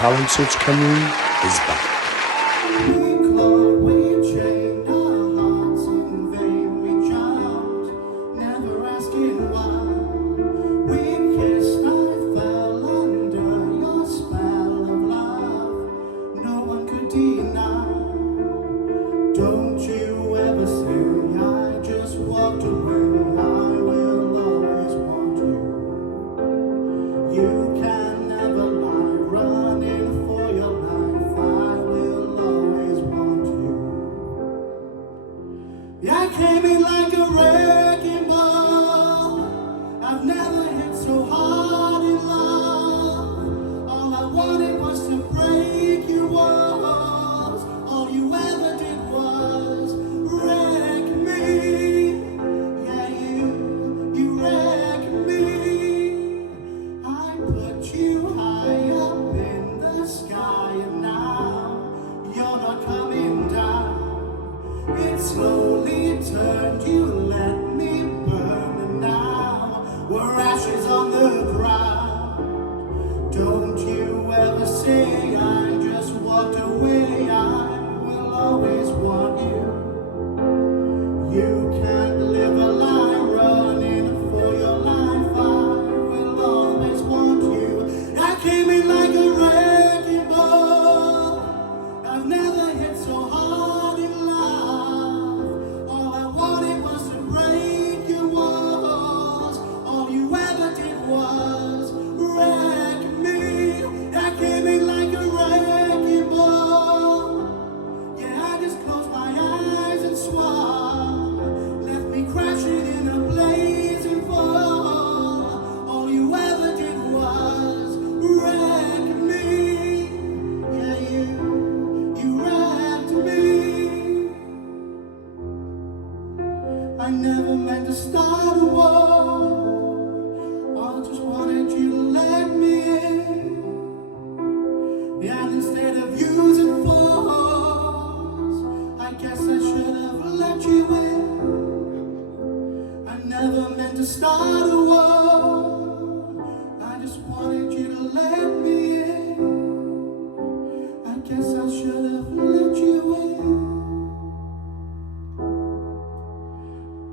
Talent Search Cymru is back.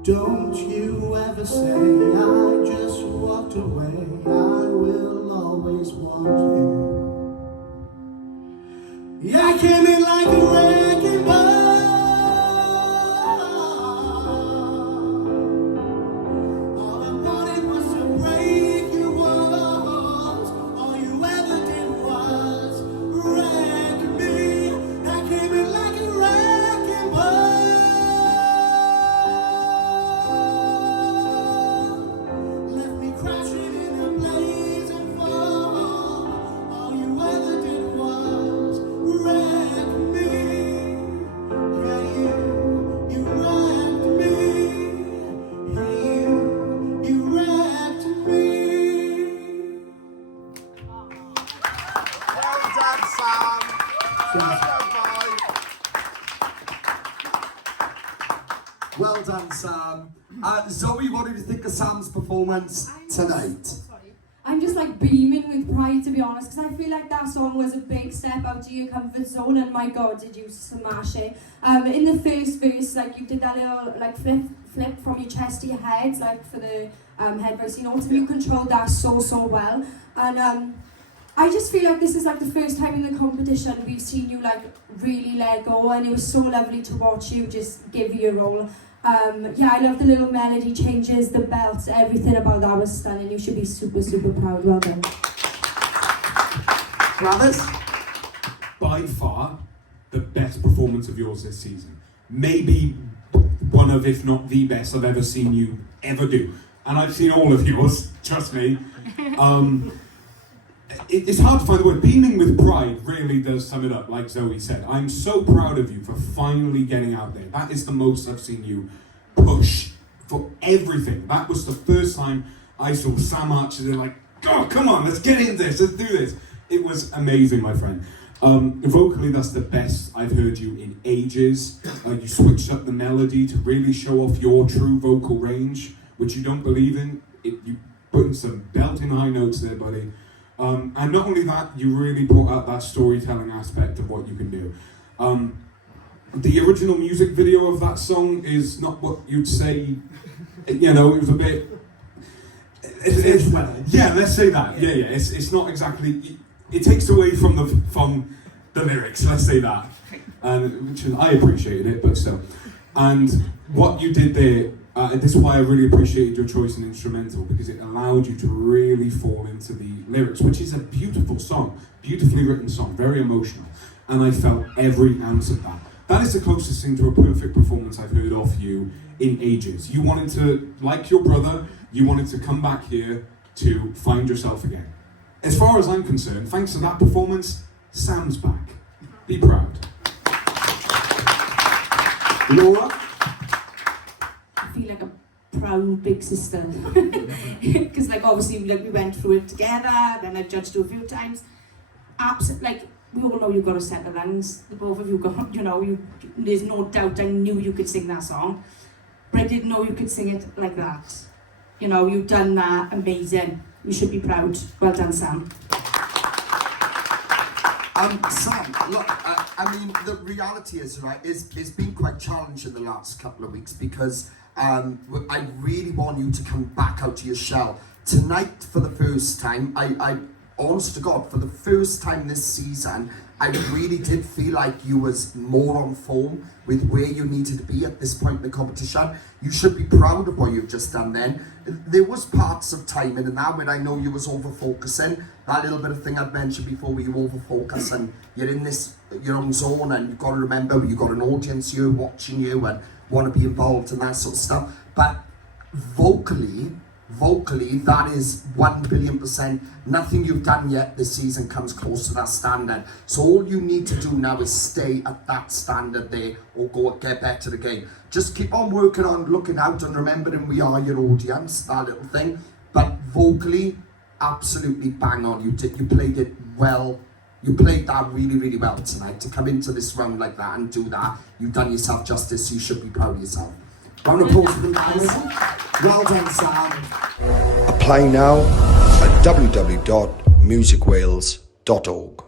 Don't you ever say I just walked away, I will always want you. Yeah, I came in like a wrecking ball. All I wanted was to break your walls. All you ever did was wreck me. I came in like a wrecking ball. Crashing in a blazing fall. All you ever did was wreck me. Yeah, you wrecked me. Yeah, you wrecked me. Well done, Sam. Well done, boy. Well done, Sam. Zoe, what did you think of Sam's performance tonight? I'm just like beaming with pride, to be honest, because I feel like that song was a big step out of your comfort zone, and my God, did you smash it. In the first verse, like, you did that little like flip from your chest to your head, like for the head voice, you know, so you controlled that so well. And I just feel like this is like the first time in the competition we've seen you like really let go, and it was so lovely to watch you just give your all. Yeah, I love the little melody changes, the belts, everything about that was stunning. You should be super proud. Well done. Travis? By far, the best performance of yours this season. Maybe one of, if not the best I've ever seen you ever do. And I've seen all of yours, trust me. It's hard to find the word. Beaming with pride really does sum it up, like Zoe said. I'm so proud of you for finally getting out there. That is the most I've seen you push for everything. That was the first time I saw Sam Archer. They're like, oh, come on, let's get in this, let's do this. It was amazing, my friend. Vocally, that's the best I've heard you in ages. You switched up the melody to really show off your true vocal range, which you don't believe in. You put in some belting high notes there, buddy. And not only that, you really put out that storytelling aspect of what you can do. The original music video of that song is not what you'd say, you know, it was a bit... yeah, let's say that. Yeah. It's not exactly... It takes away from the lyrics, let's say that. And which is, I appreciated it, but still. And what you did there, this is why I really appreciated your choice in instrumental, because it allowed you to really fall into the lyrics, which is a beautiful song, beautifully written song, very emotional. And I felt every ounce of that. That is the closest thing to a perfect performance I've heard of you in ages. You wanted to, like your brother, you wanted to come back here to find yourself again. As far as I'm concerned, thanks to that performance, Sam's back. Be proud. Laura? I feel like a proud big sister. Because like obviously like we went through it together, then I've judged you a few times. Like we all know you've got a set of lungs. The both of you got, you know, there's no doubt I knew you could sing that song. But I didn't know you could sing it like that. You know, you've done that amazing. You should be proud. Well done, Sam. Sam, look, I mean, the reality is, right, it's been quite challenging the last couple of weeks because I really want you to come back out to your shell. Tonight, for the first time, I honest to God, for the first time this season, I really did feel like you was more on form with where you needed to be at this point in the competition. You should be proud of what you've just done then. There was parts of timing and that when I know you was over-focusing, that little bit of thing I've mentioned before where you over-focus and you're in this, your own zone and you've got to remember you've got an audience here watching you and want to be involved and that sort of stuff. But vocally, that is 1,000,000,000%. Nothing you've done yet this season comes close to that standard. So all you need to do now is stay at that standard there or go get better again. Just keep on working on looking out and remembering we are your audience, that little thing. But vocally, absolutely bang on. You played it well. You played that really, really well tonight. To come into this round like that and do that, you've done yourself justice. You should be proud of yourself. Round of applause for them guys. Well done, Sam. Apply now at www.musicwales.org.